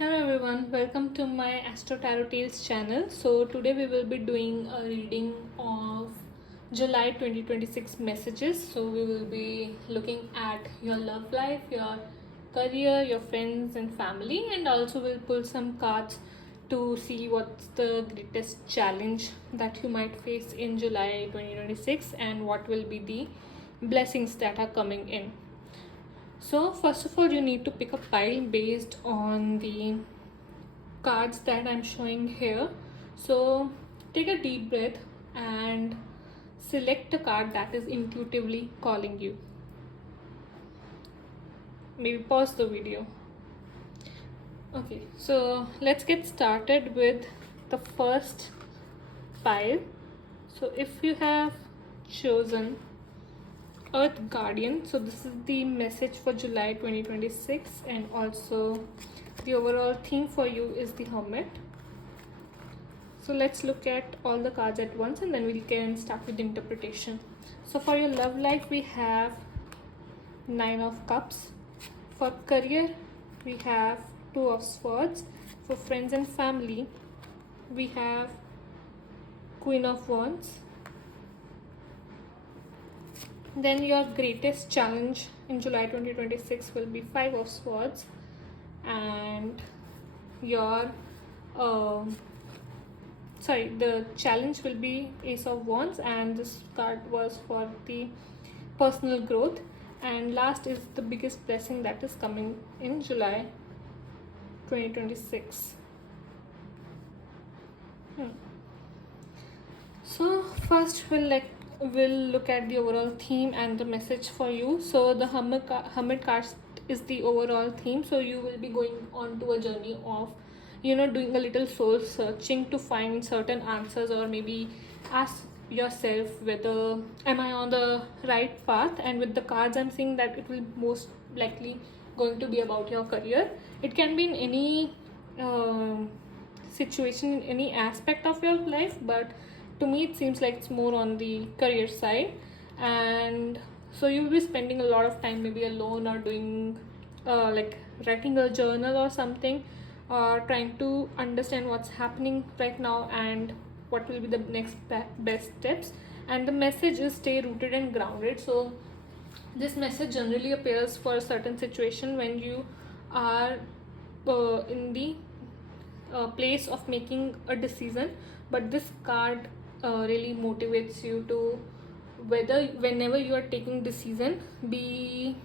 Hello everyone, welcome to my Astro Tarot Tales channel. So today we will be doing a reading of July 2026 messages. So we will be looking at your love life, your career, your friends and family, and also we'll pull some cards to see what's the greatest challenge that you might face in July 2026 and what will be the blessings that are coming in. So first of all, you need to pick a pile based on the cards that I'm showing here. So take a deep breath and select a card that is intuitively calling you. Maybe pause the video. Okay, so let's get started with the first pile. So if you have chosen Earth Guardian, so this is the message for July 2026, and also the overall theme for you is the Hermit. So let's look at all the cards at once and then we can start with the interpretation. So for your love life, we have Nine of Cups. For career, we have Two of Swords. For friends and family, we have Queen of Wands. Then your greatest challenge in July 2026 will be Five of Swords, and your the challenge will be Ace of Wands, and this card was for the personal growth. And last is the biggest blessing that is coming in July 2026. So first we'll look at the overall theme and the message for you. So the Hermit card is the overall theme. So you will be going on to a journey of doing a little soul searching to find certain answers, or maybe ask yourself whether am I on the right path. And with the cards, I'm seeing that it will most likely going to be about your career. It can be in any situation, in any aspect of your life, but to me it seems like it's more on the career side. And so you will be spending a lot of time maybe alone, or doing like writing a journal or something, or trying to understand what's happening right now and what will be the next best steps. And the message is stay rooted and grounded. So this message generally appears for a certain situation when you are in the place of making a decision. But this card really motivates you to, whether whenever you are taking decision, be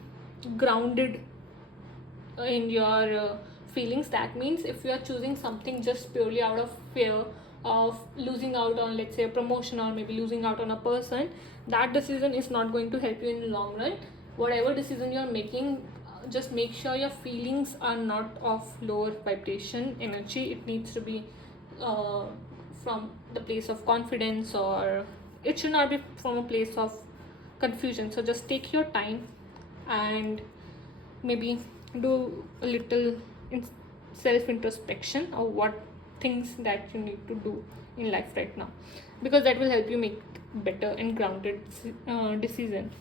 grounded in your feelings. That means if you are choosing something just purely out of fear of losing out on, let's say, a promotion, or maybe losing out on a person, that decision is not going to help you in the long run. Whatever decision you're making, just make sure your feelings are not of lower vibration energy. It needs to be from the place of confidence, or it should not be from a place of confusion. So just take your time and maybe do a little self introspection of what things that you need to do in life right now, because that will help you make better and grounded decision.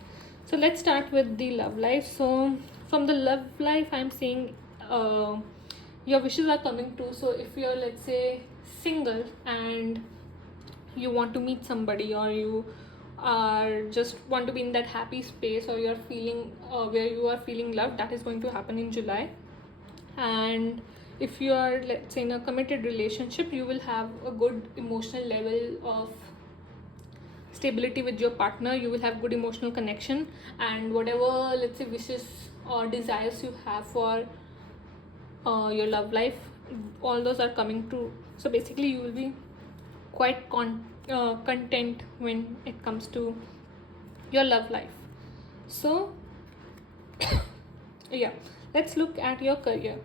So let's start with the love life. So from the love life, I'm seeing your wishes are coming true. So if you're, let's say, single and you want to meet somebody, or you are just want to be in that happy space, or you're feeling where you are feeling love, that is going to happen in July. And if you are, let's say, in a committed relationship, you will have a good emotional level of stability with your partner. You will have good emotional connection, and whatever, let's say, wishes or desires you have for your love life, all those are coming true. So basically you will be quite content when it comes to your love life. So yeah, let's look at your career.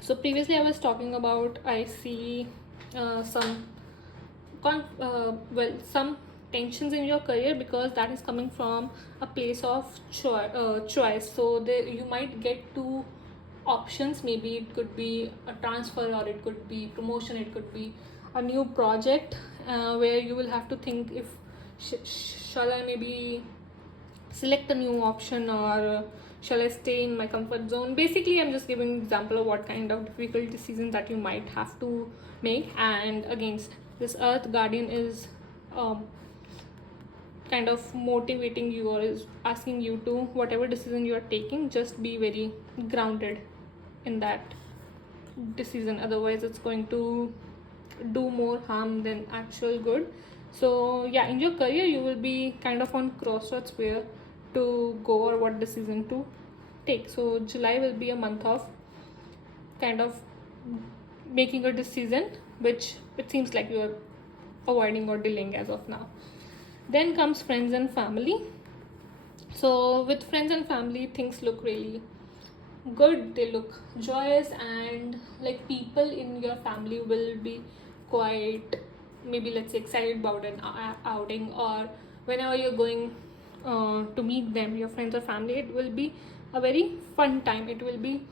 So previously I was talking about, I see some some tensions in your career, because that is coming from a place of choice. So you might get two options. Maybe it could be a transfer, or it could be promotion, it could be a new project, where you will have to think if shall I maybe select a new option, or shall I stay in my comfort zone? Basically, I'm just giving an example of what kind of difficult decisions that you might have to make. And again, this Earth Guardian is um, kind of motivating you, or is asking you to, whatever decision you are taking, just be very grounded in that decision. Otherwise, it's going to do more harm than actual good. So yeah, in your career you will be kind of on crossroads where to go or what decision to take. So July will be a month of kind of making a decision which it seems like you are avoiding or delaying as of now. Then comes friends and family. So with friends and family, things look really good. They look joyous, and like people in your family will be quite, maybe let's say, excited about an outing, or whenever you're going to meet them, your friends or family, it will be a very fun time. It will be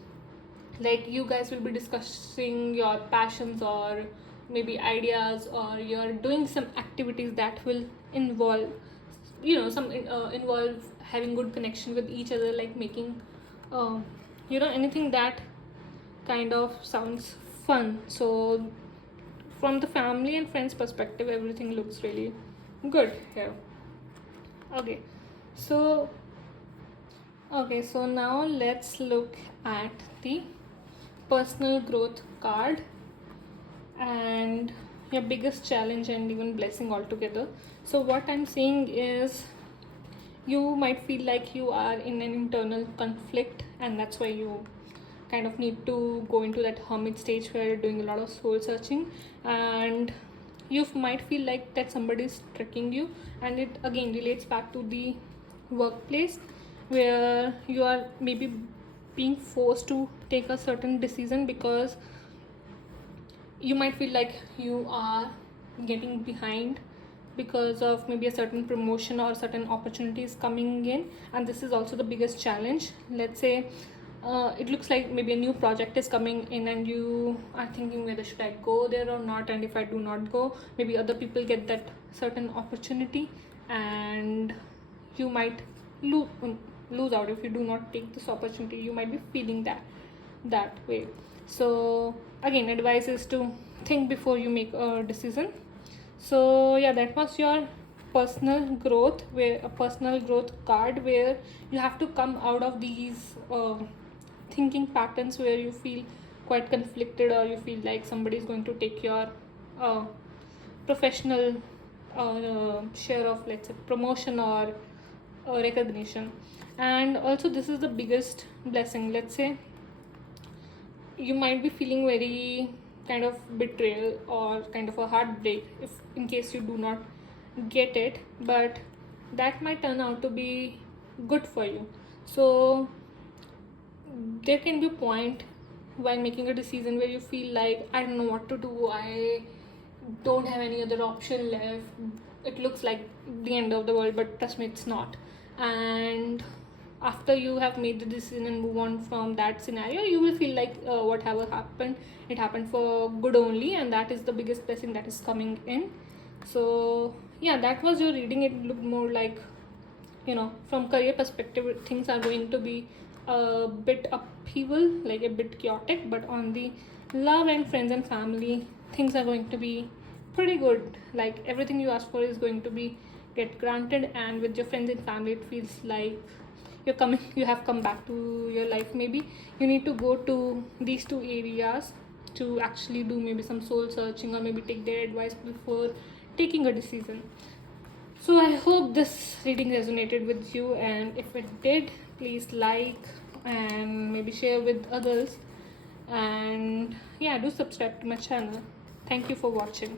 like you guys will be discussing your passions, or maybe ideas, or you're doing some activities that will involve, some involve having good connection with each other, like making anything that kind of sounds fun. So from the family and friends perspective, everything looks really good here. Okay, so now let's look at the personal growth card and your biggest challenge and even blessing altogether. So what I'm saying is, you might feel like you are in an internal conflict, and that's why you kind of need to go into that hermit stage where you're doing a lot of soul searching, and you might feel like that somebody is tricking you. And it again relates back to the workplace, where you are maybe being forced to take a certain decision because you might feel like you are getting behind because of maybe a certain promotion or certain opportunities coming in. And this is also the biggest challenge. Let's say it looks like maybe a new project is coming in, and you are thinking whether should I go there or not, and if I do not go, maybe other people get that certain opportunity, and you might lose out if you do not take this opportunity. You might be feeling that way. So again, advice is to think before you make a decision. So yeah, that was your personal growth, where a personal growth card, where you have to come out of these thinking patterns where you feel quite conflicted, or you feel like somebody is going to take your professional share of, let's say, promotion or recognition. And also, this is the biggest blessing. Let's say you might be feeling very kind of betrayal or kind of a heartbreak if in case you do not get it, but that might turn out to be good for you. So there can be a point while making a decision where you feel like, I don't know what to do, I don't have any other option left, it looks like the end of the world, but trust me, it's not. And after you have made the decision and move on from that scenario, you will feel like whatever happened, it happened for good only, and that is the biggest blessing that is coming in. So yeah, that was your reading. It looked more like, from career perspective, things are going to be a bit upheaval, like a bit chaotic, but on the love and friends and family, things are going to be pretty good. Like everything you ask for is going to be get granted, and with your friends and family, it feels like you have come back to your life. Maybe you need to go to these two areas to actually do maybe some soul searching, or maybe take their advice before taking a decision. So I hope this reading resonated with you, and if it did, please like and maybe share with others, and yeah, do subscribe to my channel. Thank you for watching.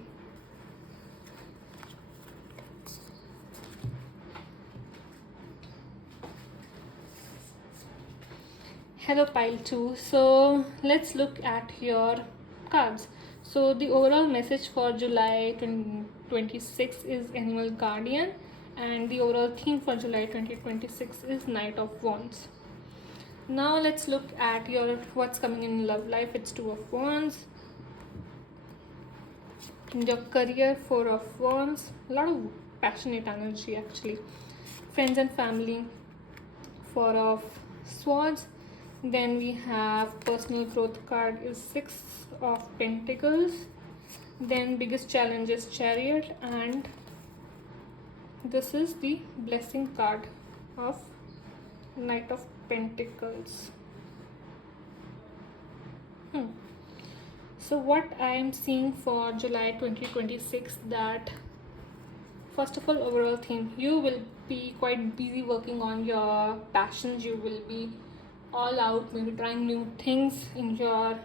Hello pile 2. So let's look at your cards. So the overall message for July 2026 is Animal Guardian, and the overall theme for July 2026 is Knight of Wands. Now let's look at your what's coming in love life. It's Two of Wands. In your career, Four of Wands. A lot of passionate energy actually. Friends and family, Four of Swords. Then we have personal growth card is Six of Pentacles. Then biggest challenge is Chariot, and this is the blessing card of Knight of Pentacles. So what I am seeing for July 2026, that first of all, overall theme, you will be quite busy working on your passions. You will be all out, maybe trying new things in your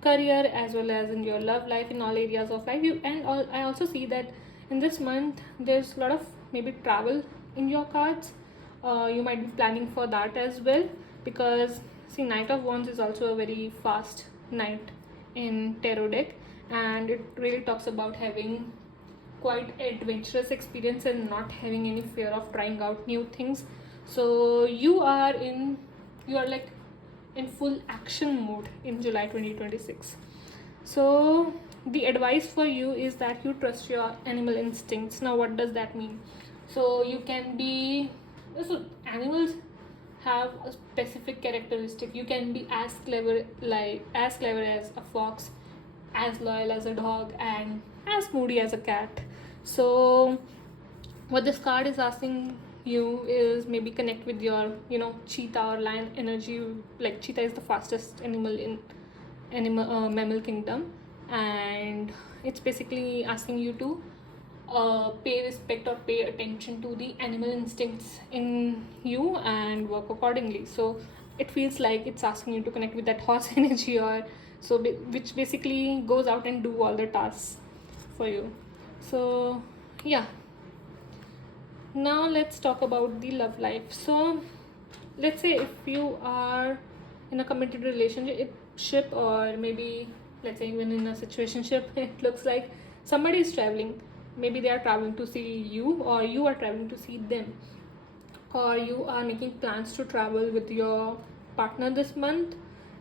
career as well as in your love life, in all areas of life. I also see that in this month there's a lot of maybe travel in your cards. You might be planning for that as well, because see, Knight of Wands is also a very fast knight in tarot deck, and it really talks about having quite adventurous experience and not having any fear of trying out new things. So you are like in full action mode in July 2026. So the advice for you is that you trust your animal instincts. Now what does that mean? So you can be, so animals have a specific characteristic. You can be as clever as a fox, as loyal as a dog, and as moody as a cat. So what this card is asking you is maybe connect with your cheetah or lion energy. Like cheetah is the fastest animal in mammal kingdom, and it's basically asking you to pay respect or pay attention to the animal instincts in you and work accordingly. So it feels like it's asking you to connect with that horse energy, or so which basically goes out and do all the tasks for you. So yeah, now let's talk about the love life. So let's say if you are in a committed relationship, or maybe let's say even in a situationship, it looks like somebody is traveling. Maybe they are traveling to see you, or you are traveling to see them, or you are making plans to travel with your partner this month,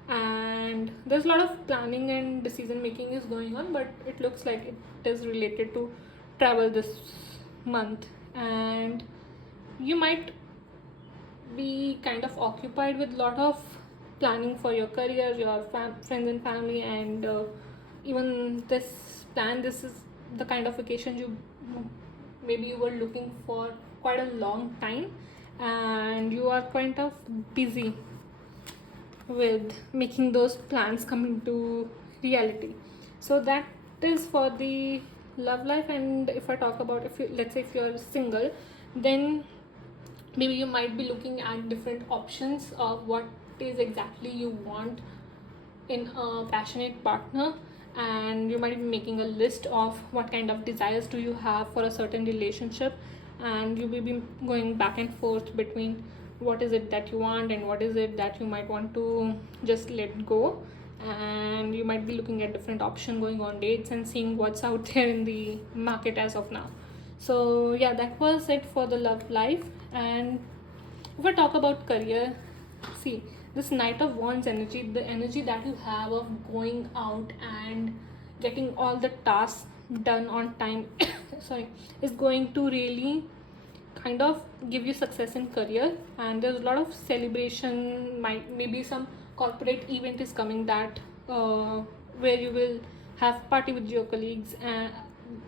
and there's a lot of planning and decision making is going on, but it looks like it is related to travel this month. And you might be kind of occupied with a lot of planning for your career, your friends and family, and even this is the kind of vacation maybe you were looking for quite a long time, and you are kind of busy with making those plans come into reality. So that is for the love life. And if I talk about, let's say if you're single, then maybe you might be looking at different options of what is exactly you want in a passionate partner, and you might be making a list of what kind of desires do you have for a certain relationship, and you will be going back and forth between what is it that you want and what is it that you might want to just let go. And you might be looking at different options, going on dates and seeing what's out there in the market as of now. So yeah, that was it for the love life. And if I talk about career, see, this Knight of Wands energy, the energy that you have of going out and getting all the tasks done on time sorry, is going to really kind of give you success in career. And there's a lot of celebration, maybe some corporate event is coming, that where you will have party with your colleagues, and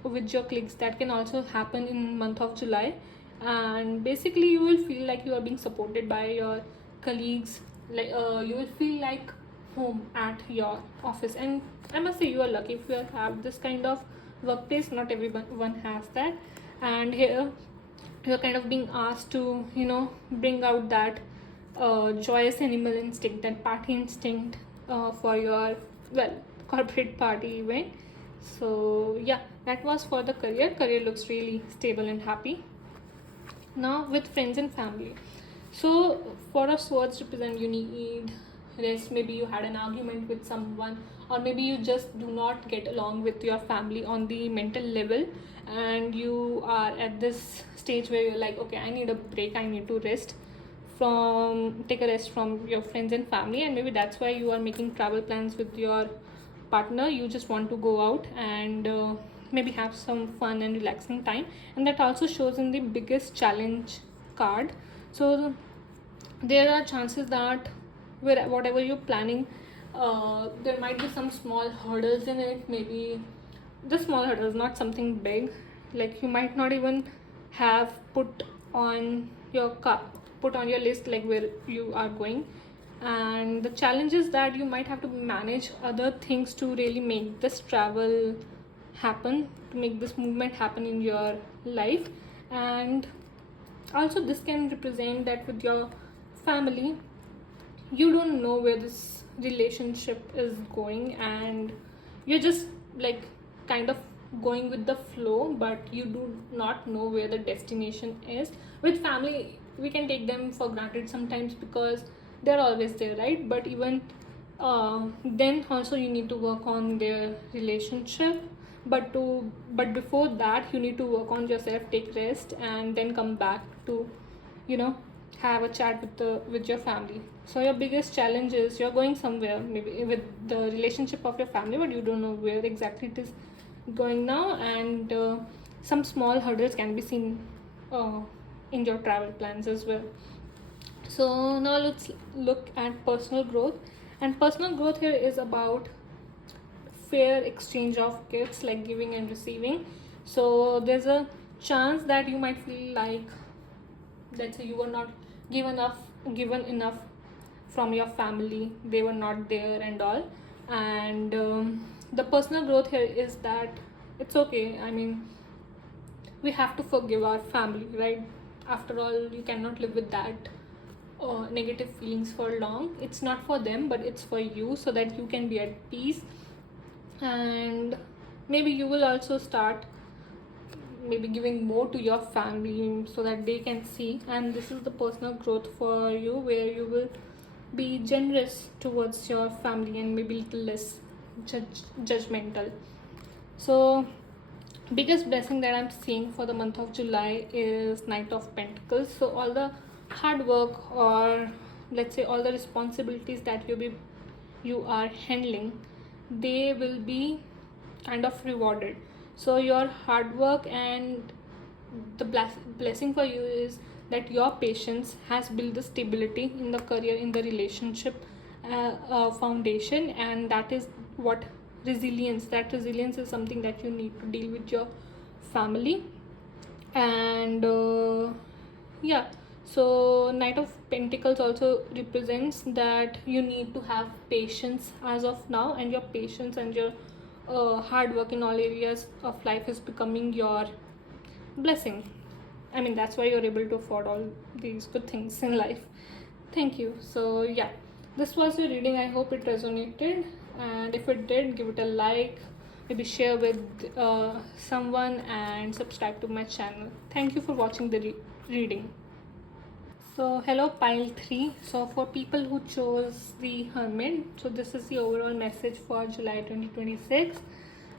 that can also happen in month of July. And basically you will feel like you are being supported by your colleagues, like you will feel like home at your office. And I must say, you are lucky if you have this kind of workplace. Not everyone has that. And here you're kind of being asked to bring out that joyous animal instinct and party instinct for your corporate party event. So yeah, that was for the career looks really stable and happy. Now with friends and family, so for a swords represent you need rest. Maybe you had an argument with someone, or maybe you just do not get along with your family on the mental level, and you are at this stage where you're like, okay, I need a break, I need to take a rest from your friends and family. And maybe that's why you are making travel plans with your partner. You just want to go out and maybe have some fun and relaxing time. And that also shows in the biggest challenge card. So there are chances that whatever you're planning, there might be some small hurdles in it. Maybe the small hurdles, not something big. Like you might not even have on your put on your list like where you are going. And the challenge is that you might have to manage other things to really make this travel happen, to make this movement happen in your life. And also this can represent that with your family, you don't know where this relationship is going, and you're just like kind of going with the flow, but you do not know where the destination is. With family, we can take them for granted sometimes because they're always there, right? But even then also you need to work on their relationship. But before that, you need to work on yourself, take rest, and then come back to, you know, have a chat with your family. So your biggest challenge is you're going somewhere maybe with the relationship of your family, but you don't know where exactly it is going now. And some small hurdles can be seen uh, in your travel plans as well. So now let's look at personal growth. And personal growth here is about fair exchange of gifts, like giving and receiving. So there's a chance that you might feel like, let's say, you were not given enough from your family, they were not there and all. And the personal growth here is that it's okay. I mean, we have to forgive our family, right? After all, you cannot live with that negative feelings for long. It's not for them, but it's for you, so that you can be at peace. And maybe you will also start maybe giving more to your family so that they can see. And this is the personal growth for you, where you will be generous towards your family and maybe little less judgmental. So biggest blessing that I'm seeing for the month of July is Knight of Pentacles. So all the hard work, or let's say all the responsibilities that you are handling, they will be kind of rewarded. So your hard work, and the blessing for you is that your patience has built the stability in the career, in the relationship foundation. And that is what resilience is something that you need to deal with your family. And yeah, so Knight of Pentacles also represents that you need to have patience as of now, and your patience and your hard work in all areas of life is becoming your blessing. I mean, that's why you're able to afford all these good things in life. Thank you. So yeah, this was your reading. I hope it resonated, and if it did, give it a like, maybe share with someone, and subscribe to my channel. Thank you for watching the reading. So hello pile 3. So for people who chose the Hermit, so this is the overall message for July 2026.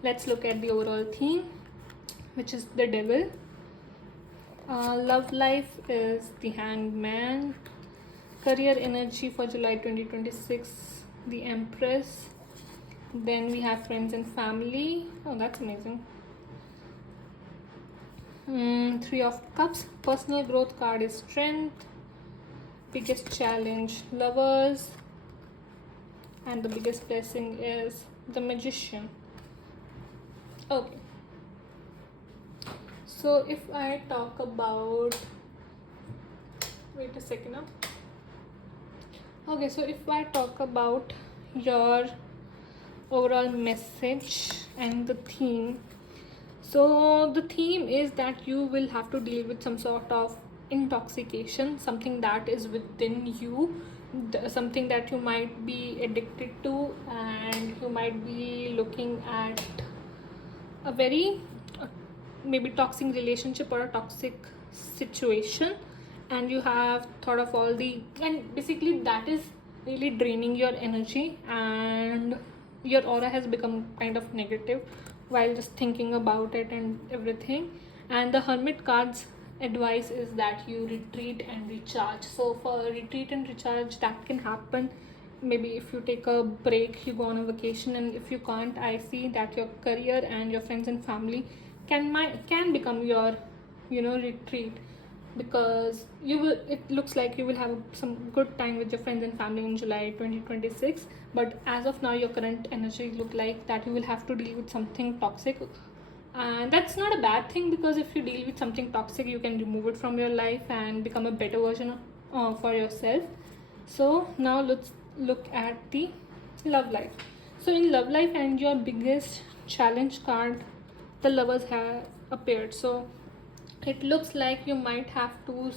Let's look at the overall theme, which is the Devil. Love life is the Hangman. Career energy for July 2026, the Empress. Then we have friends and family. Oh, that's amazing. Three of Cups. Personal growth card is Strength. Biggest challenge, Lovers. And the biggest blessing is the Magician. Okay. So if I talk about, wait a second now. Okay, so if I talk about your overall message and the theme, so the theme is that you will have to deal with some sort of intoxication, something that is within you, something that you might be addicted to, and you might be looking at a very maybe toxic relationship or a toxic situation, and you have thought of all the, and basically that is really draining your energy, and your aura has become kind of negative while just thinking about it and everything. And the Hermit card's advice is that you retreat and recharge. So for retreat and recharge, that can happen maybe if you take a break, you go on a vacation. And if you can't, I see that your career and your friends and family can become your retreat. because you will, it looks like you will have some good time with your friends and family in July 2026. But as of now, your current energy look like that you will have to deal with something toxic, and that's not a bad thing, because if you deal with something toxic, you can remove it from your life and become a better version for yourself. So now let's look at the love life. So in love life and your biggest challenge card, the lovers have appeared. So it looks like you might have to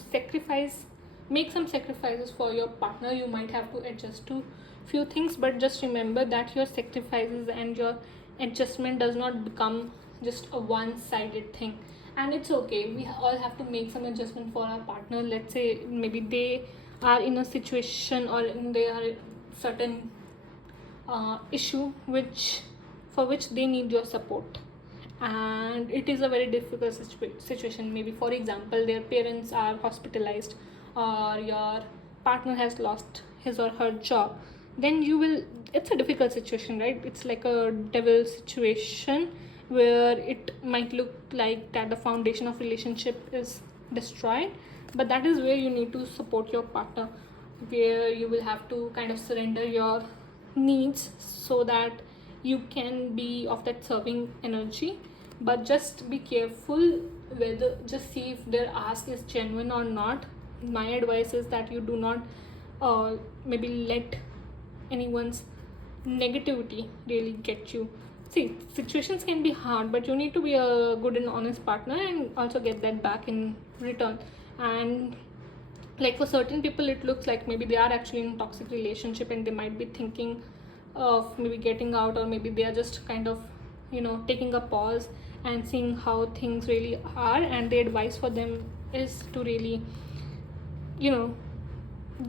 make some sacrifices for your partner. You might have to adjust to few things, but just remember that your sacrifices and your adjustment does not become just a one-sided thing. And it's okay, we all have to make some adjustment for our partner. Let's say maybe they are in a situation, or they are certain issue for which they need your support, and it is a very difficult situation. Maybe, for example, their parents are hospitalized, or your partner has lost his or her job. Then it's a difficult situation, right? It's like a devil situation, where it might look like that the foundation of relationship is destroyed. But that is where you need to support your partner, where you will have to kind of surrender your needs so that you can be of that serving energy. But just be careful, whether, just see if their ask is genuine or not. My advice is that you do not maybe let anyone's negativity really get you. See, situations can be hard, but you need to be a good and honest partner and also get that back in return. And like for certain people, it looks like maybe they are actually in a toxic relationship, and they might be thinking of maybe getting out, or maybe they are just kind of taking a pause and seeing how things really are. And the advice for them is to really you know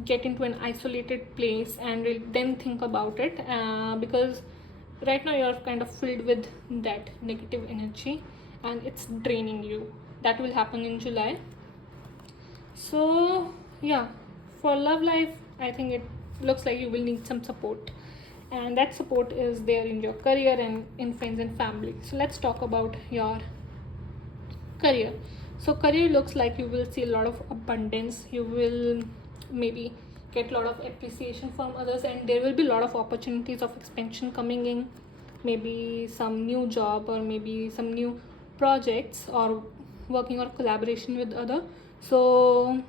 get into an isolated place and then think about it, because right now you're kind of filled with that negative energy and it's draining you. That will happen in July. So yeah, for love life, I think it looks like you will need some support, and that support is there in your career and in friends and family. So let's talk about your career. So career looks like you will see a lot of abundance. You will maybe get a lot of appreciation from others, and there will be a lot of opportunities of expansion coming in. Maybe some new job, or maybe some new projects, or working or collaboration with other. So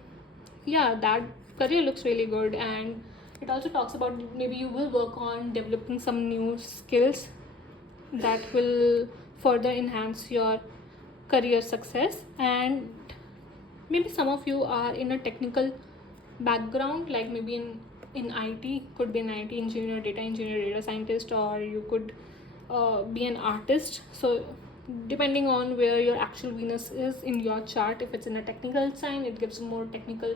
yeah, that career looks really good. And it also talks about maybe you will work on developing some new skills that will further enhance your career success. And maybe some of you are in a technical background, like maybe in IT, could be an IT engineer, data engineer, data scientist, or you could be an artist. So depending on where your actual Venus is in your chart, if it's in a technical sign, it gives a more technical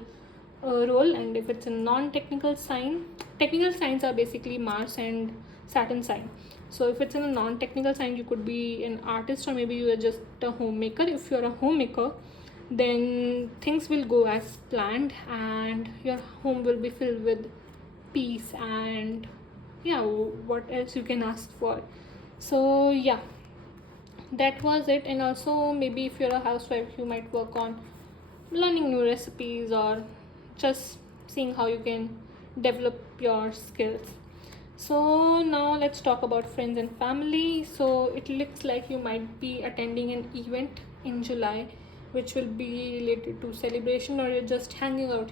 role. And if it's a non-technical sign, technical signs are basically Mars and Saturn sign. So if it's in a non-technical sign, you could be an artist, or maybe you are just a homemaker. If you're a homemaker, then things will go as planned, and your home will be filled with peace. And yeah, what else you can ask for? So yeah, that was it. And also, maybe if you're a housewife, you might work on learning new recipes, or just seeing how you can develop your skills. So now let's talk about friends and family. So it looks like you might be attending an event in July, which will be related to celebration, or you're just hanging out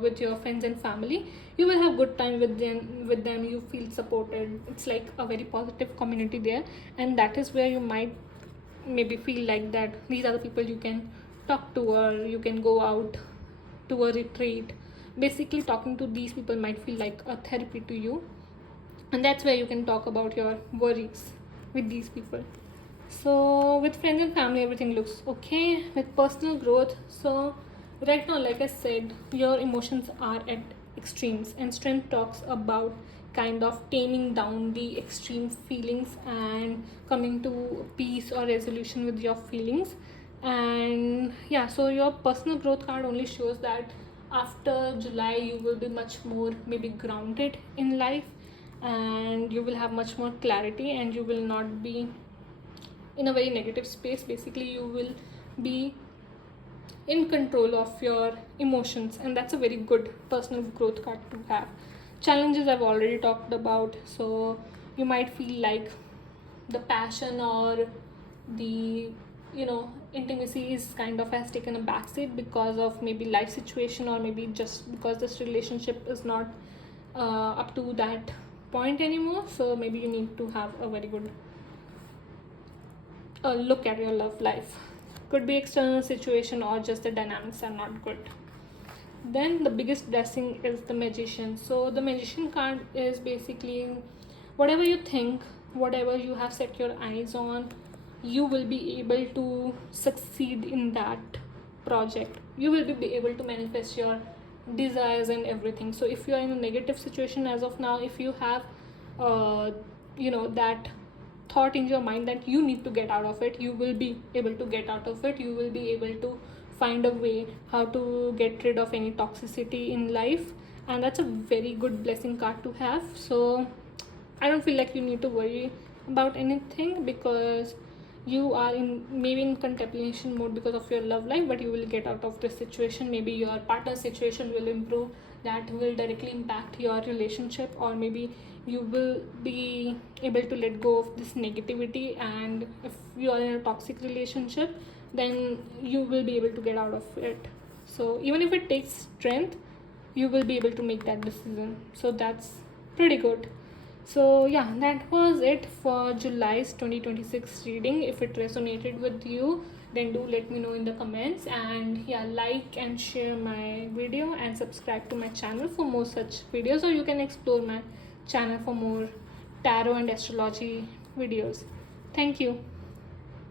with your friends and family. You will have good time with them. You feel supported. It's like a very positive community there, and that is where you might maybe feel like that these are the people you can talk to, or you can go out to a retreat. Basically, talking to these people might feel like a therapy to you, and that's where you can talk about your worries with these people. So with friends and family, everything looks okay. With personal growth, so right now, like I said, your emotions are at extremes, and strength talks about kind of taming down the extreme feelings and coming to peace or resolution with your feelings. And yeah, so your personal growth card only shows that after July you will be much more maybe grounded in life, and you will have much more clarity, and you will not be in a very negative space. Basically, you will be in control of your emotions, and that's a very good personal growth card to have. Challenges I've already talked about, so you might feel like the passion or the intimacy is kind of has taken a backseat because of maybe life situation, or maybe just because this relationship is not up to that point anymore. So maybe you need to have a very good look at your love life. Could be external situation or just the dynamics are not good. Then the biggest blessing is the magician. So the magician card is basically whatever you think, whatever you have set your eyes on, you will be able to succeed in that project. You will be able to manifest your desires and everything. So if you are in a negative situation as of now, if you have that thought in your mind that you need to get out of it, you will be able to get out of it. You will be able to find a way how to get rid of any toxicity in life, and that's a very good blessing card to have. So I don't feel like you need to worry about anything, because you are maybe in contemplation mode because of your love life, but you will get out of this situation. Maybe your partner situation will improve, that will directly impact your relationship, or maybe you will be able to let go of this negativity. And if you are in a toxic relationship, then you will be able to get out of it. So even if it takes strength, you will be able to make that decision. So that's pretty good. So yeah, that was it for July's 2026 reading. If it resonated with you, then do let me know in the comments, and yeah, like and share my video and subscribe to my channel for more such videos, or you can explore my channel for more tarot and astrology videos. Thank you.